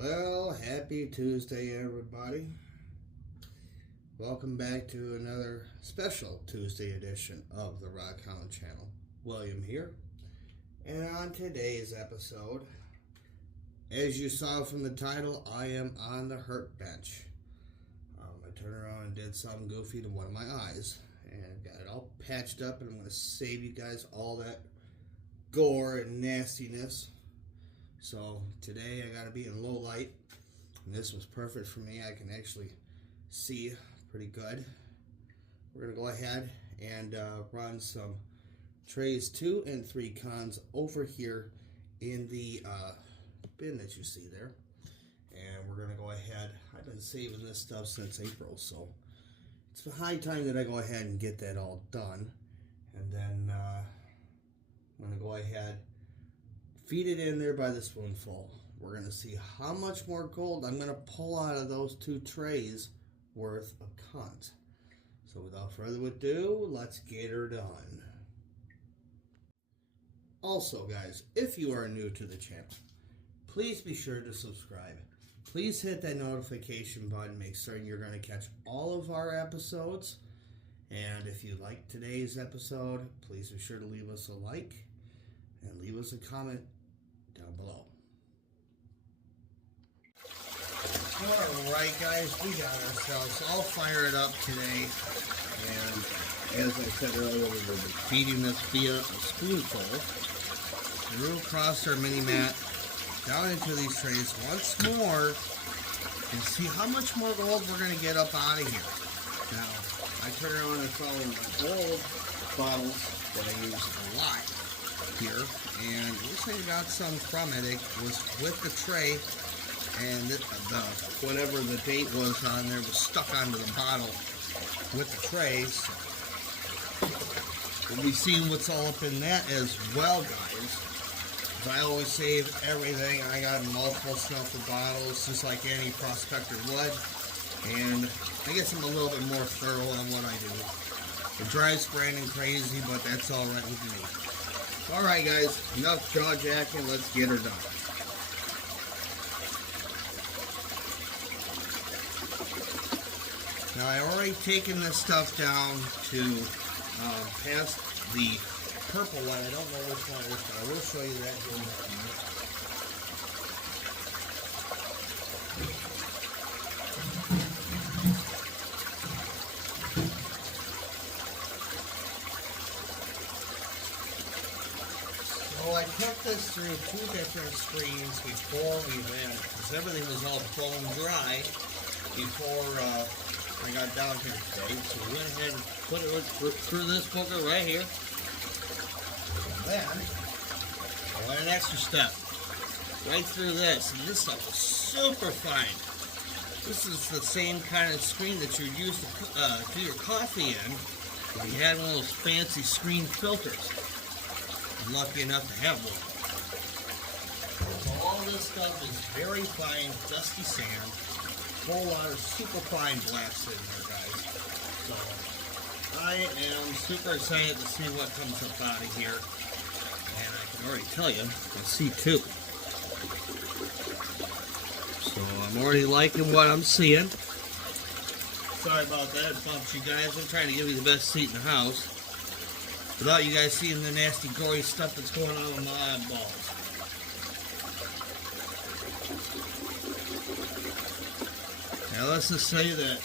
Well, happy Tuesday, everybody. Welcome back to another special Tuesday edition of the Recons channel. William here. And on today's episode, as you saw from the title, I am on the hurt bench. I turned around and did something goofy to one of my eyes. And got it all patched up, and I'm going to save you guys all that gore and nastiness. So today I got to be in low light, and this was perfect for me. I can actually see pretty good. We're going to go ahead and run some trays 2 and 3 cons over here in the bin that you see there. And we're going to go ahead. I've been saving this stuff since April, so it's a high time that I go ahead and get that all done. And then I'm going to go ahead, feed it in there by the spoonful. We're going to see how much more gold I'm going to pull out of those 2 trays worth of cons. So without further ado, let's get her done. Also, guys, if you are new to the channel, please be sure to subscribe. Please hit that notification button. Make certain you're going to catch all of our episodes. And if you like today's episode, please be sure to leave us a like and leave us a comment down below. Alright guys, we got ourselves all fired up today, and as I said earlier, we will be feeding this via a spoonful through across our mini mat down into these trays once more and see how much more gold we're going to get up out of here. Now, I turn around and saw one of my old bottles that I use a lot here, and it looks like I got some from it. It was with the tray, and whatever the date was on there was stuck onto the bottle with the tray. So we'll be seeing what's all up in that as well, guys. I always save everything. I got multiple snuffer bottles, just like any prospector would, and I guess I'm a little bit more thorough on what I do. It drives Brandon crazy, but that's all right with me. Alright guys, enough jaw jacking, let's get her done. Now I already taken this stuff down to past the purple one. I don't know which one it is, but I will show you that here in a minute. So I took this through 2 different screens before we ran it, because everything was all bone dry before I got down here today. So we went ahead and put it through this booger right here. And then I went an extra step right through this, and this stuff is super fine. This is the same kind of screen that you'd use to do your coffee in when you had one of those fancy screen filters. I'm lucky enough to have one. So all this stuff is very fine, dusty sand. Whole lot of super fine blast in there, guys. So I am super excited to see what comes up out of here. And I can already tell you, I see 2. So I'm already liking what I'm seeing. Sorry about that, bumped you guys. I'm trying to give you the best seat in the house without you guys seeing the nasty, gory stuff that's going on with my eyeballs. Now let's just say that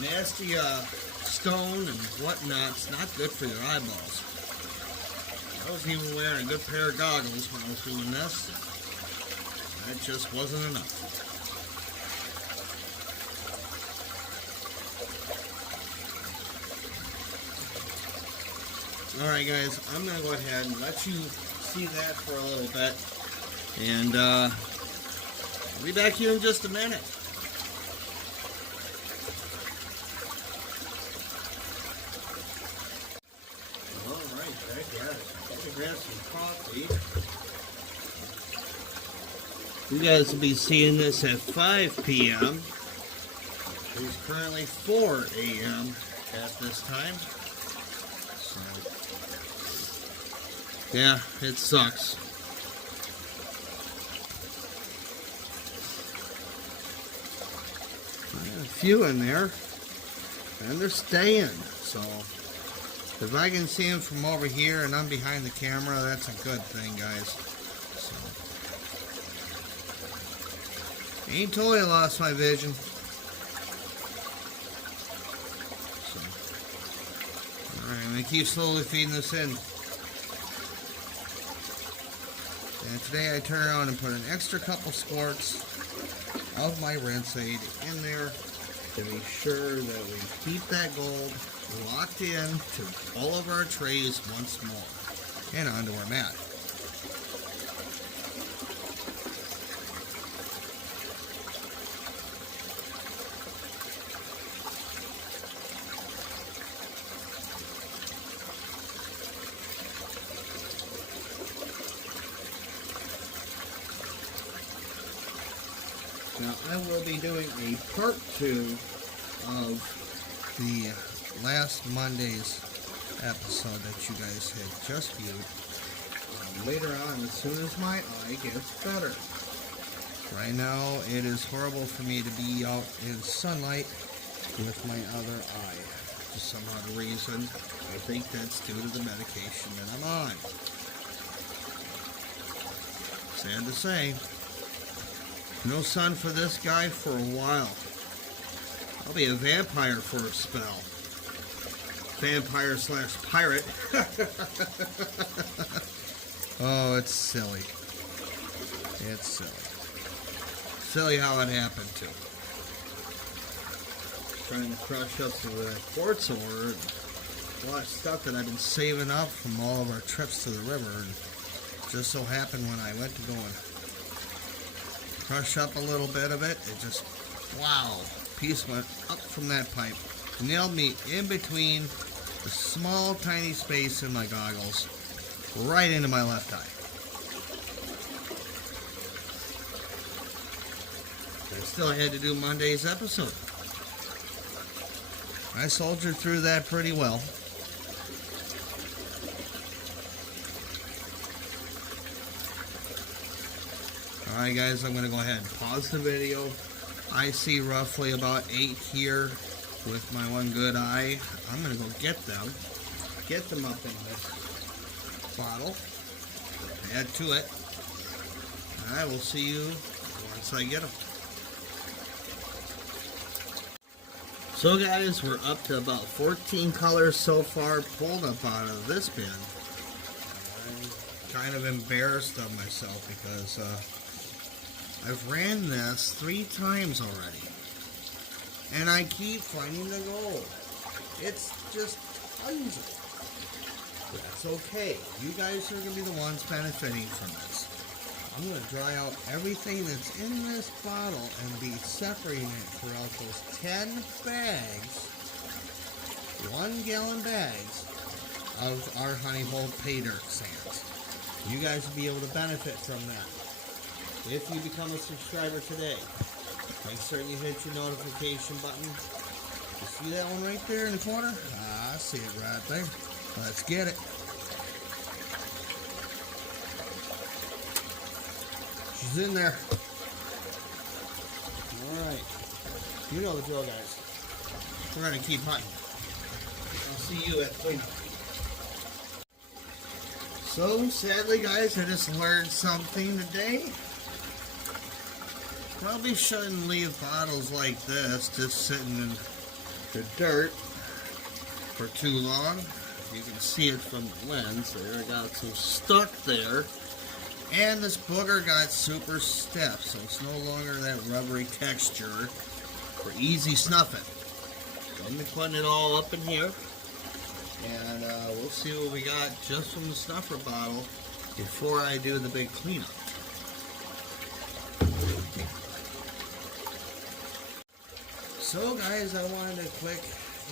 nasty stone and whatnot's not good for your eyeballs. I was even wearing a good pair of goggles when I was doing this. That just wasn't enough. Alright guys, I'm going to go ahead and let you see that for a little bit. And I'll be back here in just a minute. Grab some coffee. You guys will be seeing this at 5 p.m. It's currently 4 a.m. at this time. So, yeah, it sucks. A few in there, and they're staying. So if I can see them from over here and I'm behind the camera, that's a good thing, guys. So, ain't totally lost my vision. So, alright, I'm going to keep slowly feeding this in. And today I turn around and put an extra couple squirts of my rinse aid in there to be sure that we keep that gold locked in to all of our trays once more and onto our mat. Now I will be doing a part 2 of the last Monday's episode that you guys had just viewed later on, as soon as my eye gets better. Right now it is horrible for me to be out in sunlight with my other eye. For some odd reason, I think that's due to the medication that I'm on. Sad to say, no sun for this guy for a while. I'll be a vampire for a spell. Vampire / pirate. Oh, it's silly. It's silly. Silly how it happened too. Trying to crush up some of that quartz ore. A lot of stuff that I've been saving up from all of our trips to the river. And just so happened when I went to go and crush up a little bit of it, it just, wow, piece went up from that pipe, nailed me in between the small tiny space in my goggles, right into my left eye. I still had to do Monday's episode. I soldiered through that pretty well. Alright guys, I'm going to go ahead and pause the video. I see roughly about 8 here with my one good eye. I'm going to go get them up in this bottle, add to it, and I will see you once I get them. So guys, we're up to about 14 colors so far pulled up out of this bin. I'm kind of embarrassed of myself because I've ran this 3 times already, and I keep finding the gold. It's just tons of it. That's okay. You guys are going to be the ones benefiting from this. I'm going to dry out everything that's in this bottle and be separating it throughout those 10 bags, 1-gallon bags of our honey hole pay dirt sands. You guys will be able to benefit from that. If you become a subscriber today, make certain you hit your notification button. You see that one right there in the corner? I see it right there. Let's get it. She's in there. Alright. You know the drill, guys. We're going to keep hunting. I'll see you at cleanup. So, sadly, guys, I just learned something today. Probably shouldn't leave bottles like this just sitting in the dirt for too long. You can see it from the lens there. I got some stuck there. And this booger got super stiff, so it's no longer that rubbery texture for easy snuffing. So I'm going to be putting it all up in here. And we'll see what we got just from the snuffer bottle before I do the big cleanup. So guys, I wanted to quick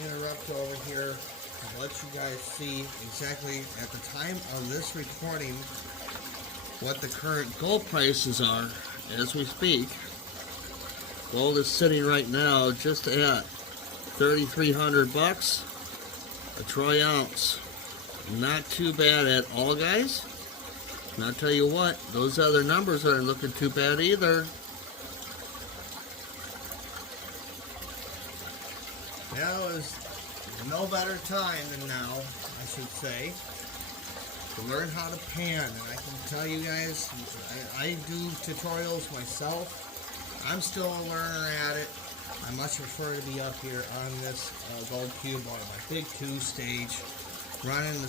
interrupt over here to let you guys see exactly at the time of this recording what the current gold prices are as we speak. Gold is sitting right now just at $3,300 a troy ounce. Not too bad at all, guys. And I'll tell you what, those other numbers aren't looking too bad either. Now is no better time than now, I should say, to learn how to pan. And I can tell you guys, I do tutorials myself. I'm still a learner at it. I much prefer to be up here on this gold cube on my big 2-stage, running the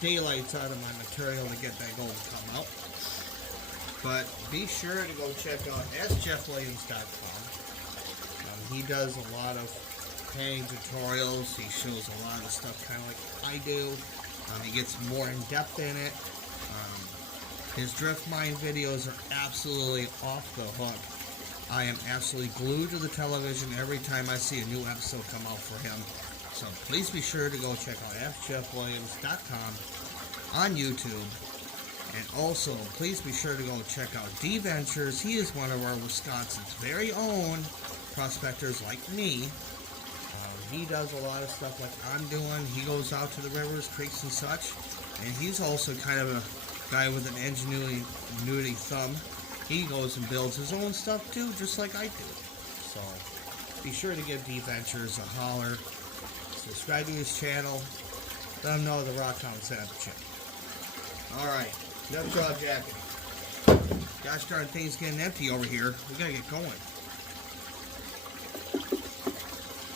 daylights out of my material to get that gold to come out. But be sure to go check out AskJeffWilliams.com. He does a lot of panning tutorials. He shows a lot of stuff kind of like I do. He gets more in depth in it. His drift mine videos are absolutely off the hook. I am absolutely glued to the television every time I see a new episode come out for him. So please be sure to go check out AskJeffWilliams.com on YouTube. And also, please be sure to go check out D Ventures. He is one of our Wisconsin's very own prospectors like me. He does a lot of stuff like I'm doing. He goes out to the rivers, creeks, and such. And he's also kind of a guy with an ingenuity thumb. He goes and builds his own stuff too, just like I do. So be sure to give D Ventures a holler. Subscribe to his channel. Let him know the Rockhound sent you. Alright, enough jaw jacking. Gosh darn thing's getting empty over here. We gotta get going.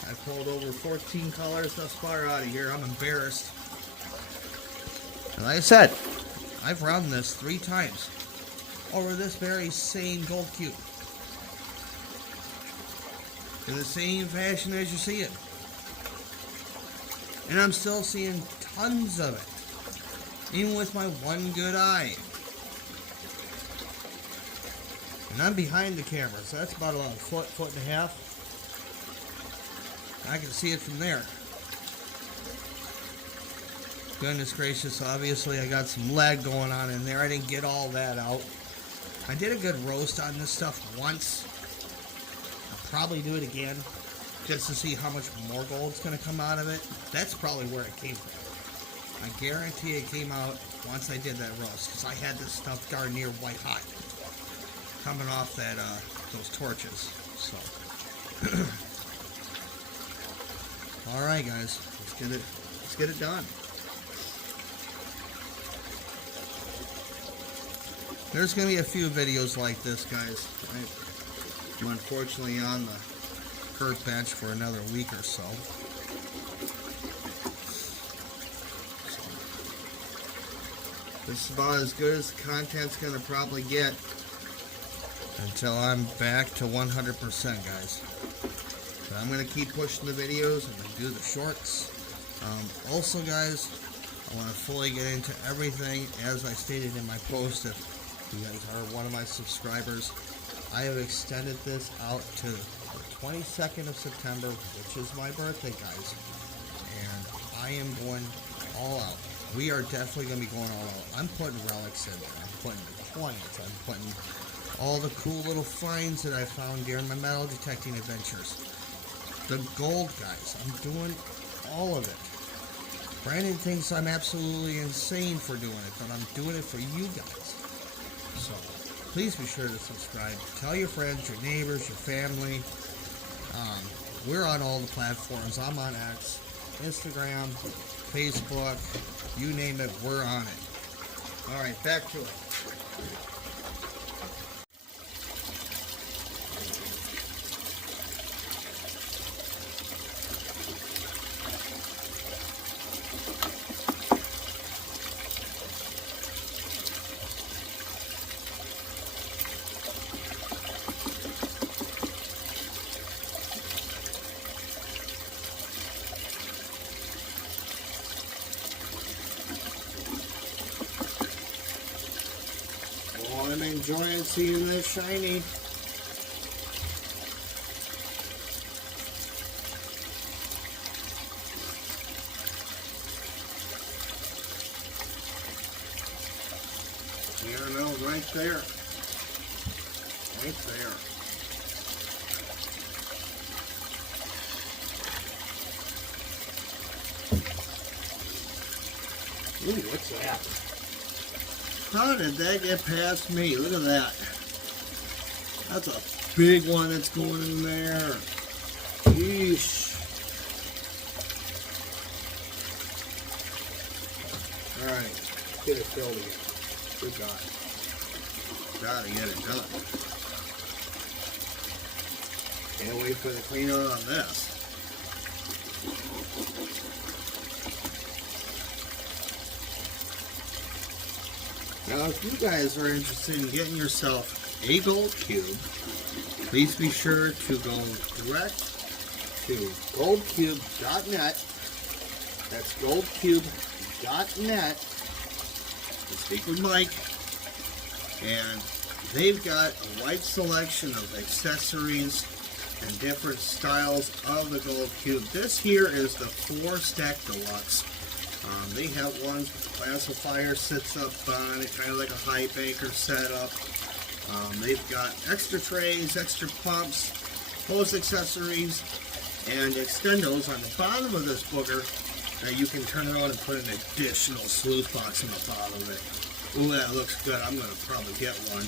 I pulled over 14 colors thus far out of here. I'm embarrassed. And like I said, I've run this 3 times over this very same gold cube. In the same fashion as you see it. And I'm still seeing tons of it. Even with my one good eye. And I'm behind the camera, so that's about a foot and a half. I can see it from there. Goodness gracious, obviously I got some lag going on in there. I didn't get all that out. I did a good roast on this stuff once. I'll probably do it again just to see how much more gold's going to come out of it. That's probably where it came from. I guarantee it came out once I did that roast, because I had this stuff darn near white hot coming off that those torches. So all right, guys, let's get it done. There's going to be a few videos like this, guys. I'm unfortunately on the curb bench for another week or so. This is about as good as the content's going to probably get until I'm back to 100%, guys. So I'm going to keep pushing the videos and do the shorts. Also, guys, I want to fully get into everything. As I stated in my post, if you guys are one of my subscribers, I have extended this out to the 22nd of September, which is my birthday, guys. And I am going all out. We are definitely going to be going all out. I'm putting relics in there. I'm putting the coins. I'm putting all the cool little finds that I found during my metal detecting adventures. The gold, guys. I'm doing all of it. Brandon thinks I'm absolutely insane for doing it, but I'm doing it for you guys. So please be sure to subscribe. Tell your friends, your neighbors, your family. We're on all the platforms. I'm on X, Instagram, Facebook, you name it, we're on it. All right, back to it. I'm enjoying seeing this shiny. Caramel right there. Right there. Ooh, what's that? How did that get past me? Look at that. That's a big one that's going in there. Yeesh. Alright, get it filled again. Good God. Gotta get it done. Can't wait for the clean out on this. Now, if you guys are interested in getting yourself a gold cube, please be sure to go direct to goldcube.net. That's goldcube.net. Speak with Mike. And they've got a wide selection of accessories and different styles of the gold cube. This here is the 4-stack deluxe. They have one the classifier sits up on it, kind of like a high banker setup. They've got extra trays, extra pumps, hose accessories, and extendos on the bottom of this booger that you can turn around and put an additional sluice box in the bottom of it. Ooh, that looks good. I'm going to probably get one.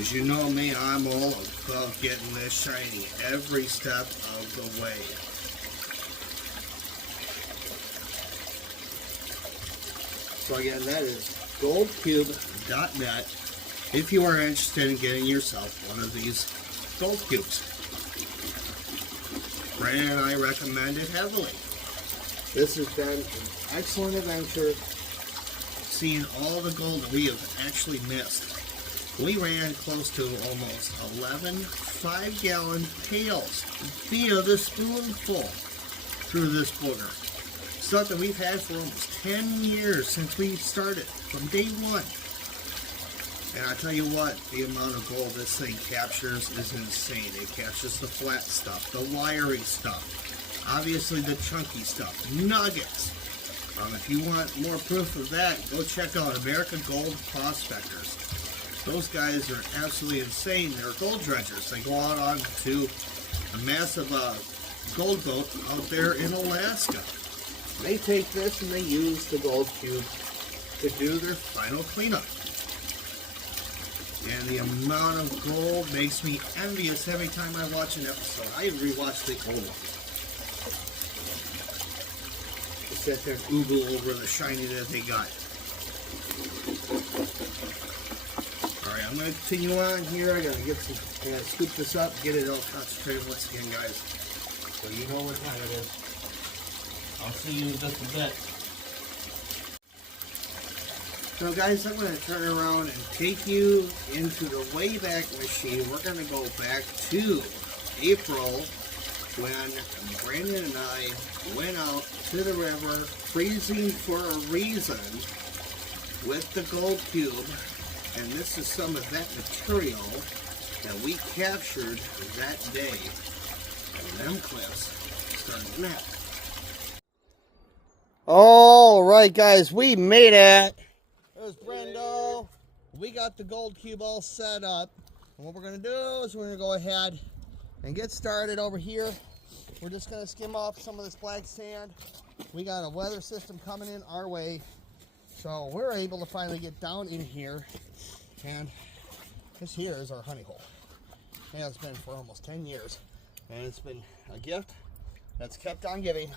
As you know me, I'm all about getting this shiny every step of the way. So again, that is goldcube.net if you are interested in getting yourself one of these gold cubes. Brandon and I recommend it heavily. This has been an excellent adventure, seeing all the gold we have actually missed. We ran close to almost 11 5-gallon pails via the spoonful through this booger. Something we've had for almost 10 years since we started, from day one. And I tell you what, the amount of gold this thing captures is insane. It captures the flat stuff, the wiry stuff, obviously the chunky stuff, nuggets. If you want more proof of that, go check out American Gold Prospectors. Those guys are absolutely insane. They're gold dredgers. They go out onto a massive gold boat out there in Alaska. They take this and they use the gold cube to do their final cleanup. And the amount of gold makes me envious every time I watch an episode. I rewatch the old ones. To sit there and oogle over the shiny that they got. Alright, I'm going to continue on here. I got to scoop this up, get it all concentrated once again, guys. So you know what time it is. I'll see you in just a bit. So guys, I'm going to turn around and take you into the Wayback Machine. We're going to go back to April when Brandon and I went out to the river, freezing for a reason, with the gold cube. And this is some of that material that we captured that day. And them clips started now. Alright guys, we made it. There's Brendo. We got the gold cube all set up. And what we're going to do is we're going to go ahead and get started over here. We're just going to skim off some of this black sand. We got a weather system coming in our way. So we're able to finally get down in here. And this here is our honey hole. Yeah, it's been for almost 10 years. And it's been a gift that's kept on giving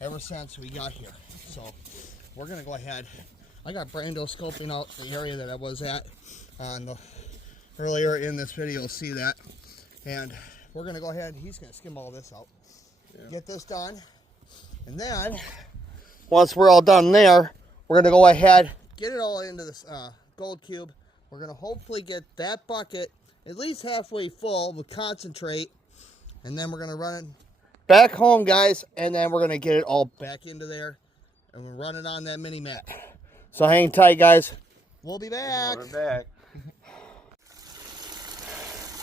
ever since we got here. So we're going to go ahead. I got Brando scoping out the area that I was at on the earlier in this video. See that? And we're going to go ahead. He's going to skim all this out. Yeah. Get this done. And then, once we're all done there, we're going to go ahead, get it all into this gold cube. We're going to hopefully get that bucket at least halfway full with concentrate. And then we're going to run it back home, guys. And then we're going to get it all back into there. And we'll run it on that mini mat. So hang tight, guys. We'll be back. We're back.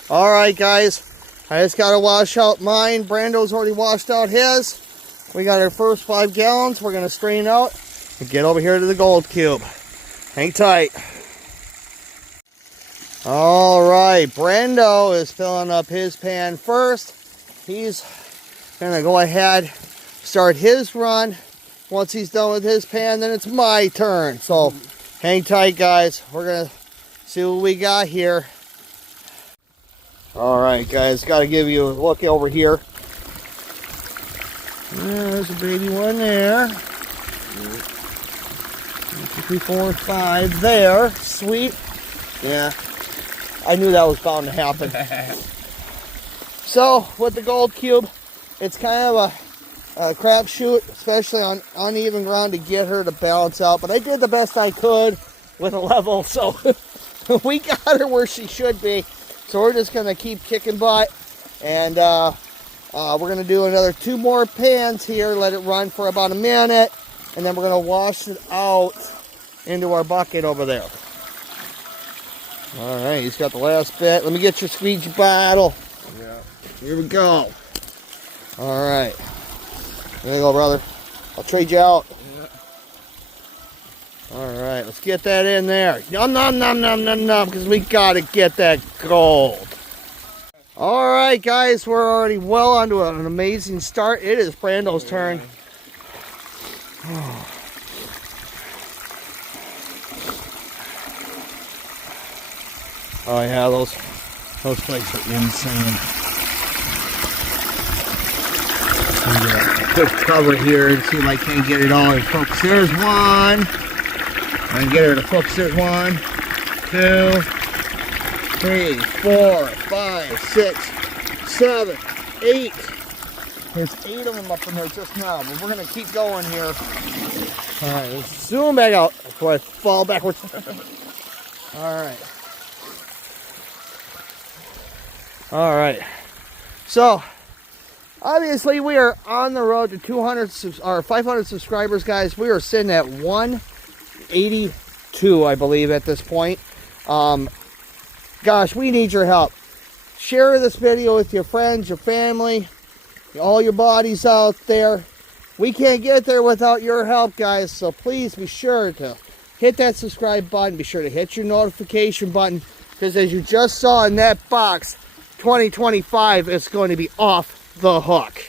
All right, guys. I just got to wash out mine. Brando's already washed out his. We got our first 5 gallons. We're going to strain out and get over here to the gold cube. Hang tight. All right. Brando is filling up his pan first. He's going to go ahead, start his run. Once he's done with his pan, then it's my turn. So hang tight, guys. We're going to see what we got here. All right, guys. Got to give you a look over here. There's a baby one there. 2, 3, 4, 5 there. Sweet. Yeah. I knew that was bound to happen. So, with the gold cube, it's kind of a crapshoot, especially on uneven ground, to get her to balance out. But I did the best I could with a level, so we got her where she should be. So we're just going to keep kicking butt. And we're going to do another 2 more pans here, let it run for about a minute. And then we're going to wash it out into our bucket over there. All right, he's got the last bit. Let me get your squeegee bottle. Yeah. Here we go. All right. There you go, brother. I'll trade you out. Yeah. All right, let's get that in there. Nom, nom, nom, nom, nom, nom, because we got to get that gold. All right, guys, we're already well onto an amazing start. It is Brando's turn. Oh yeah, those flakes are insane. Quick cover here and see if I can't get it all in focus. There's one. I can get her to focus. There's 1, 2, 3, 4, 5, 6, 7, 8. There's 8 of them up in there just now, but we're gonna keep going here. All right, let's zoom back out before I fall backwards. All right. All right, so obviously we are on the road to 200 or 500 subscribers, guys. We are sitting at 182, I believe, at this point. Gosh, we need your help. Share this video with your friends, your family, all your buddies out there. We can't get there without your help, guys. So please be sure to hit that subscribe button. Be sure to hit your notification button, because as you just saw in that box, 2025 is going to be off the hook.